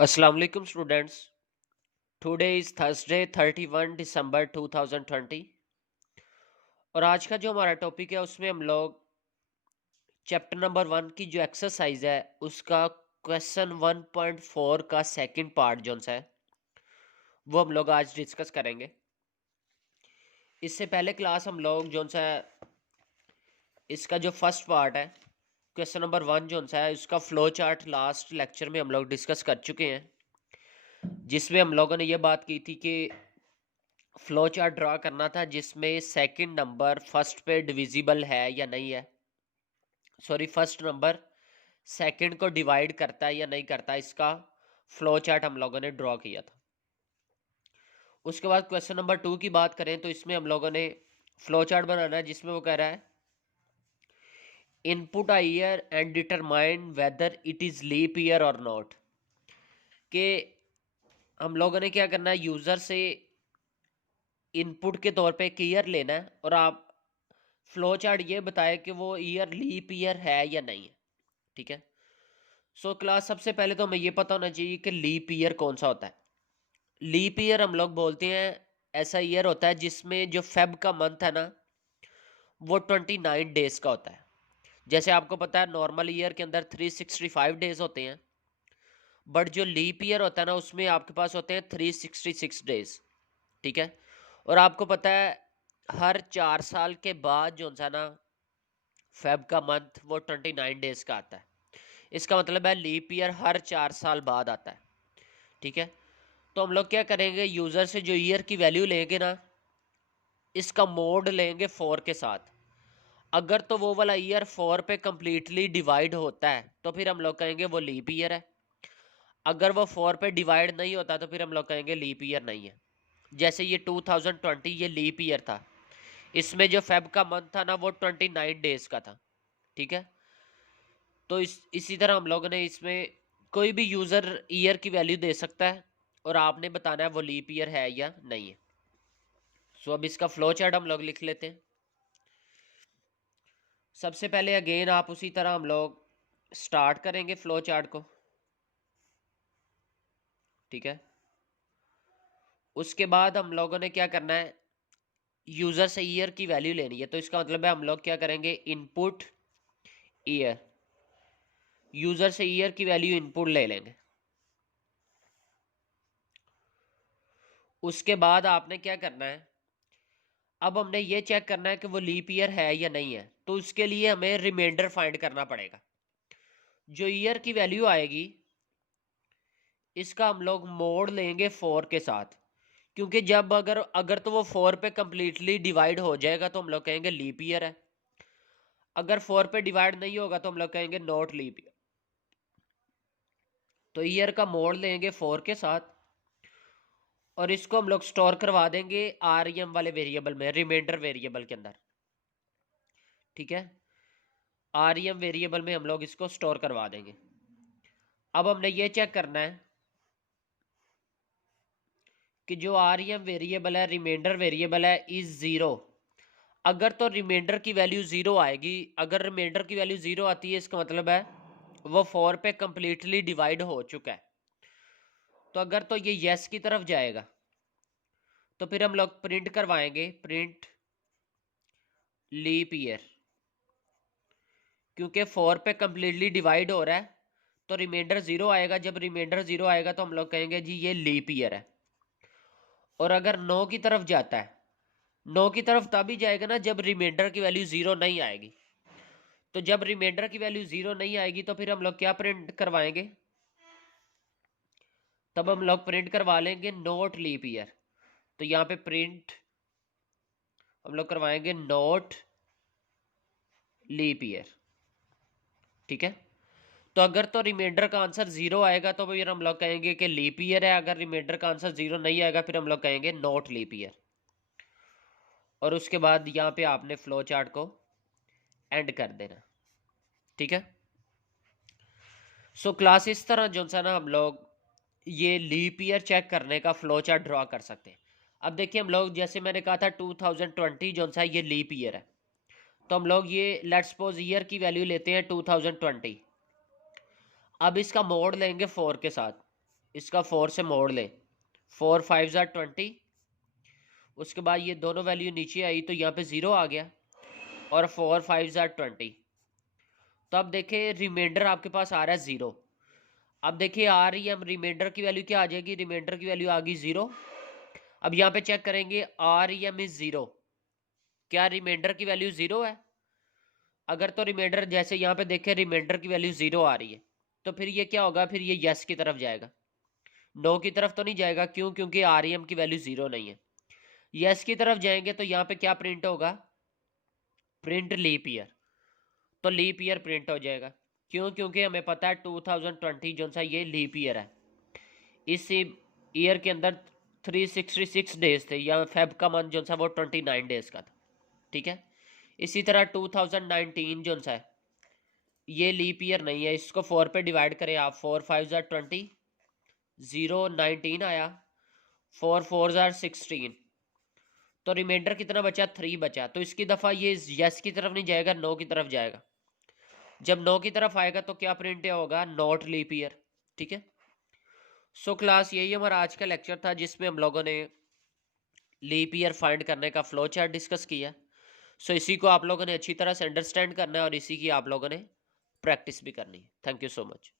अस्सलाम वालेकुम students. Today is Thursday 31 दिसंबर 2020 और आज का जो हमारा टॉपिक है उसमें हम लोग चैप्टर नंबर 1 की जो एक्सरसाइज है उसका क्वेश्चन 1.4 का सेकंड पार्ट जो सा है वो हम लोग आज डिस्कस करेंगे। इससे पहले क्लास हम लोग जो सा है इसका जो फर्स्ट पार्ट है क्वेश्चन नंबर 1 जो सा है उसका फ्लो चार्ट लास्ट लेक्चर में हम लोग डिस्कस कर चुके हैं, जिसमें हम लोगों ने ये बात की थी कि फ्लो चार्ट ड्रा करना था जिसमें सेकंड नंबर फर्स्ट पे डिविजिबल है या नहीं है, सॉरी फर्स्ट नंबर सेकंड को डिवाइड करता है या नहीं करता, इसका फ्लो चार्ट हम लोगों ने ड्रॉ किया था। उसके बाद क्वेश्चन नंबर 2 की बात करें तो इसमें हम लोगों ने फ्लो चार्ट बनाना है जिसमें वो कह रहा है input a year and determine whether it is leap year और नॉट। कि हम लोगों ने क्या करना है, यूज़र से इनपुट के तौर पे एक ईयर लेना है और आप फ्लो चार्ट ये बताए कि वो ईयर लीप ईयर है या नहीं है। ठीक है। सो क्लास सबसे पहले तो हमें ये पता होना चाहिए कि लीप ईयर कौन सा होता है। लीप ईयर हम लोग बोलते हैं ऐसा ईयर होता है जिसमें जो फेब का मंथ है ना वो 29 डेज का होता है। जैसे आपको पता है नॉर्मल ईयर के अंदर 365 डेज होते हैं, बट जो लीप ईयर होता है ना उसमें आपके पास होते हैं 366 डेज। ठीक है। और आपको पता है हर 4 साल के बाद जो सा ना फेब का मंथ वो 29 डेज का आता है। इसका मतलब है लीप ईयर हर 4 साल बाद आता है। ठीक है। तो हम लोग क्या करेंगे, यूज़र से जो ईयर की वैल्यू लेंगे ना इसका मोड लेंगे 4 के साथ। अगर तो वो वाला ईयर 4 पे कंप्लीटली डिवाइड होता है तो फिर हम लोग कहेंगे वो लीप ईयर है। अगर वो 4 पे डिवाइड नहीं होता तो फिर हम लोग कहेंगे लीप ईयर नहीं है। जैसे ये 2020 ये लीप ईयर था, इसमें जो फेब का मंथ था ना वो 29 डेज का था। ठीक है। तो इसी तरह हम लोगों ने इसमें कोई भी यूज़र ईयर की वैल्यू दे सकता है और आपने बताना है वो लीप ईयर है या नहीं है। सो अब इसका फ्लो चार्ट हम लोग लिख लेते हैं। सबसे पहले अगेन आप उसी तरह हम लोग स्टार्ट करेंगे फ्लो चार्ट को। ठीक है। उसके बाद हम लोगों ने क्या करना है, यूज़र से ईयर की वैल्यू लेनी है। तो इसका मतलब है हम लोग क्या करेंगे, इनपुट ईयर, यूज़र से ईयर की वैल्यू इनपुट ले लेंगे। उसके बाद आपने क्या करना है, अब हमने ये चेक करना है कि वो लीप ईयर है या नहीं है। तो उसके लिए हमें रिमाइंडर फाइंड करना पड़ेगा। जो ईयर की वैल्यू आएगी इसका हम लोग मोड लेंगे 4 के साथ, क्योंकि जब अगर अगर तो वो 4 पे कंप्लीटली डिवाइड हो जाएगा तो हम लोग कहेंगे लीप ईयर है। अगर 4 पे डिवाइड नहीं होगा तो हम लोग कहेंगे नॉट लीप ईयर। तो ईयर का मोड लेंगे 4 के साथ और इसको हम लोग स्टोर करवा देंगे आरईएम वाले वेरिएबल में, रिमाइंडर वेरिएबल के अंदर। ठीक है। आरईएम वेरिएबल में हम लोग इसको स्टोर करवा देंगे। अब हमने ये चेक करना है कि जो आरईएम वेरिएबल है, रिमाइंडर वेरिएबल है, इज ज़ीरो। अगर तो रिमाइंडर की वैल्यू ज़ीरो आएगी, अगर रिमाइंडर की वैल्यू ज़ीरो आती है इसका मतलब है वो 4 पे कंप्लीटली डिवाइड हो चुका है। तो अगर तो ये येस की तरफ जाएगा तो फिर हम लोग प्रिंट करवाएंगे, प्रिंट लीप ईयर, क्योंकि 4 पे कंप्लीटली डिवाइड हो रहा है तो रिमाइंडर ज़ीरो आएगा। जब रिमाइंडर ज़ीरो आएगा तो हम लोग कहेंगे जी ये लीप ईयर है। और अगर नो की तरफ जाता है, नो की तरफ तभी जाएगा ना जब रिमाइंडर की वैल्यू ज़ीरो नहीं आएगी। तो जब रिमाइंडर की वैल्यू ज़ीरो नहीं आएगी तो फिर हम लोग क्या प्रिंट करवाएंगे, तब हम लोग प्रिंट करवा लेंगे नोट लीप ईयर। तो यहाँ पे प्रिंट हम लोग करवाएंगे नोट लीप ईयर। ठीक है। तो अगर तो रिमाइंडर का आंसर ज़ीरो आएगा तो फिर हम लोग कहेंगे कि लीप ईयर है। अगर रिमाइंडर का आंसर ज़ीरो नहीं आएगा फिर हम लोग कहेंगे नोट लीप ईयर। और उसके बाद यहाँ पे आपने फ्लो चार्ट को एंड कर देना। ठीक है। सो क्लास इस तरह जो सा ना हम लोग ये लीप ईयर चेक करने का फ्लो चार्ट ड्रॉ कर सकते हैं। अब देखिए हम लोग जैसे मैंने कहा था 2020 जो सा ये लीप ईयर है, तो हम लोग ये लेट्स सपोज ईयर की वैल्यू लेते हैं 2020। अब इसका मोड लेंगे 4 के साथ। इसका 4 से मोड़ ले, 4 5 ज़ा 20, उसके बाद ये दोनों वैल्यू नीचे आई तो यहाँ पे 0 आ गया, और 4 5 ज़ा 20। तो अब देखिए रिमाइंडर आपके पास आ रहा है 0। अब देखिए आ रही है, हम रिमाइंडर की वैल्यू क्या आ जाएगी, रिमाइंडर की वैल्यू आ गई 0। अब यहाँ पे चेक करेंगे आर एम इज 0, क्या रिमाइंडर की वैल्यू 0 है? अगर तो रिमाइंडर, जैसे यहाँ पे देखें रिमाइंडर की वैल्यू 0 आ रही है, तो फिर ये क्या होगा, फिर ये यस की तरफ जाएगा, नो की तरफ तो नहीं जाएगा। क्यों? क्योंकि आर एम की वैल्यू 0 नहीं है। यस की तरफ जाएंगे तो यहाँ पे क्या प्रिंट होगा, प्रिंट लीप ईयर, तो लीप ईयर प्रिंट हो जाएगा। क्यों? क्योंकि हमें पता है 2020 जो सा ये लीप ईयर है। इस ईयर के अंदर 366 डेज थे, या फेब का मंथ जो सा वो 29 डेज का था। ठीक है, इसी तरह 2019 जो सा है ये लीप ईयर नहीं है, इसको 4 पे डिवाइड करें आप, 4 5 ज़ार 20, 0 19 आया, 4 4 ज़ार 16, तो रिमाइंडर कितना बचा, 3 बचा। तो इसकी दफ़ा ये यस की तरफ नहीं जाएगा, नो की तरफ जाएगा। जब नो की तरफ आएगा तो क्या प्रिंट होगा, नॉट लीप ईयर। ठीक है, सो क्लास यही हमारा आज का लेक्चर था, जिसमें हम लोगों ने लीप ईयर फाइंड करने का फ्लो चार्ट डिस्कस किया। सो इसी को आप लोगों ने अच्छी तरह से अंडरस्टैंड करना है, और इसी की आप लोगों ने प्रैक्टिस भी करनी है। Thank you so much.